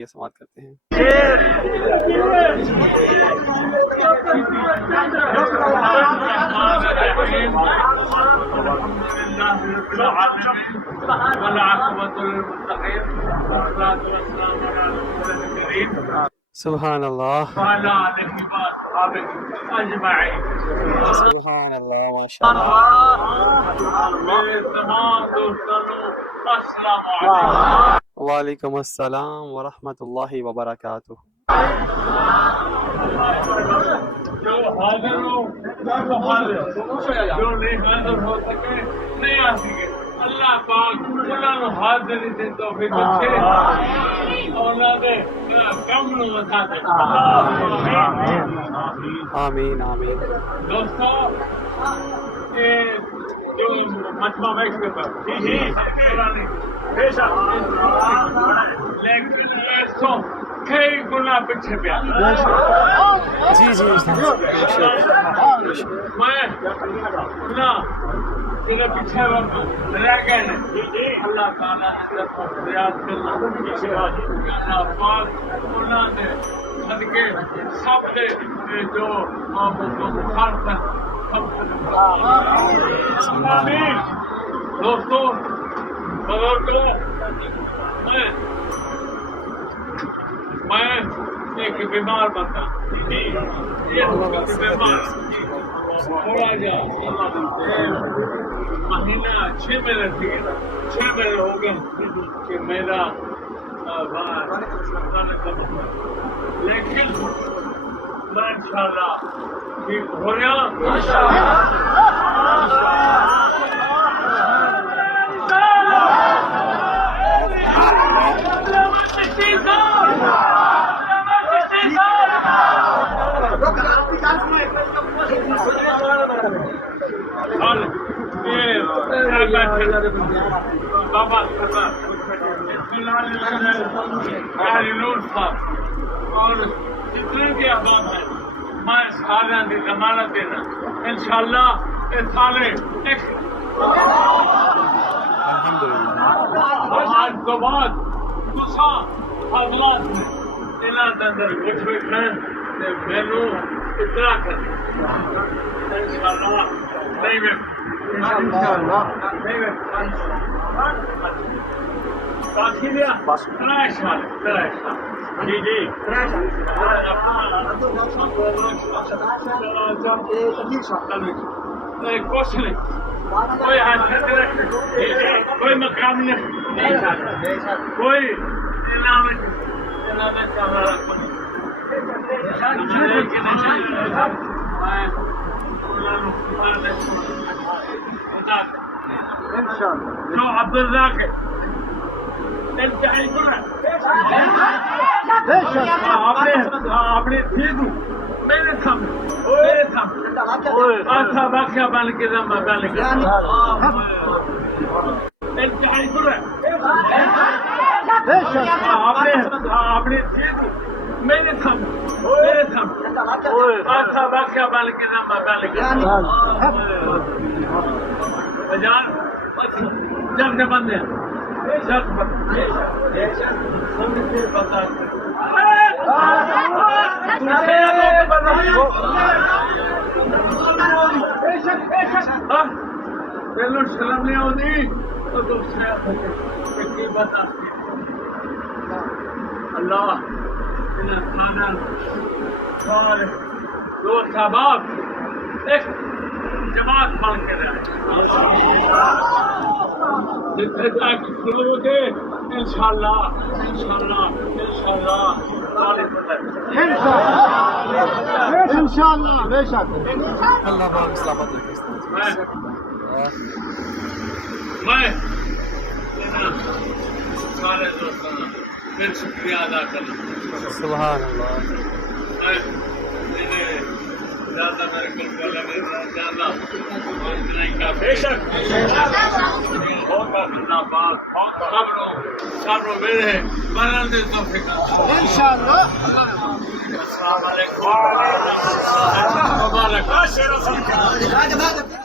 ये समाप्त करते हैं। सुभान अल्लाह, सुभान अल्लाह, माशाअल्लाह। वालेकुम अस्सलाम व रहमतुल्लाहि व बरकातुहू। जो हाजिर हो वो हाजिर, जो नहीं हाजिर हो सके नहीं आ सके, अल्लाह पाक उन्होंने हाजिर दे तौफीक बख्शे और उन्होंने कम नु बता दे। आमीन आमीन। दोस्तों, ये जो मजमा मैक्स के पास जी बेशक, लेकिन ये सो कई गुना पीछे पे जी जी मैं ना तेरे पीछे रह गए हैं। अल्लाह ताला ने रियाज करना अल्लाह पाक उन्होंने सदके सब दे जो मुखालफ हैं दोस्तों, बुजुर्गों, मैं एक बीमार बंदा थोड़ा जा महीना 6 महीने थी, 6 महीने हो गए कि मेरा लेकिन मैं इंशाल्लाह ठीक हो गया। और जितने भी अहबाब हैं मैं सारे की जमानत देना इंशाल्लाह ये सारे आज तो बाद दूसरा हजरात ने इन्हों के अंदर कुछ बैठे मैनू इतना कर इंशाल्लाह नहीं मैं बाकी लिया जी जी कुछ नहीं, कोई हाथ कोई मकाम नहीं, कोई इनाम जो अब्दुल्ला के आपने ठीक मेरे सामने अच्छा वाक्य बन के बन के आपने ठीक मेरे सामने अच्छा वाक्य बन के बन के जब से बंद है पहले शर्म नहीं होती तो दूसरे बता अल्लाह और दो शबाब एक जमात मान के जितने तक शुरू होते इंशाल्लाह इंशाल्लाह इंशाल्लाह इंशाल्लाह बेशक अल्लाह पाक सलामत रखे। मैं सारे दोस्तों का फिर शुक्रिया अदा करना। सुभान अल्लाह। ज्यादा मेरे को ज्यादा बेशक सब लोग मेरे बनल दे तो फिक्र इंशाल्लाह। अस्सलाम वालेकुम।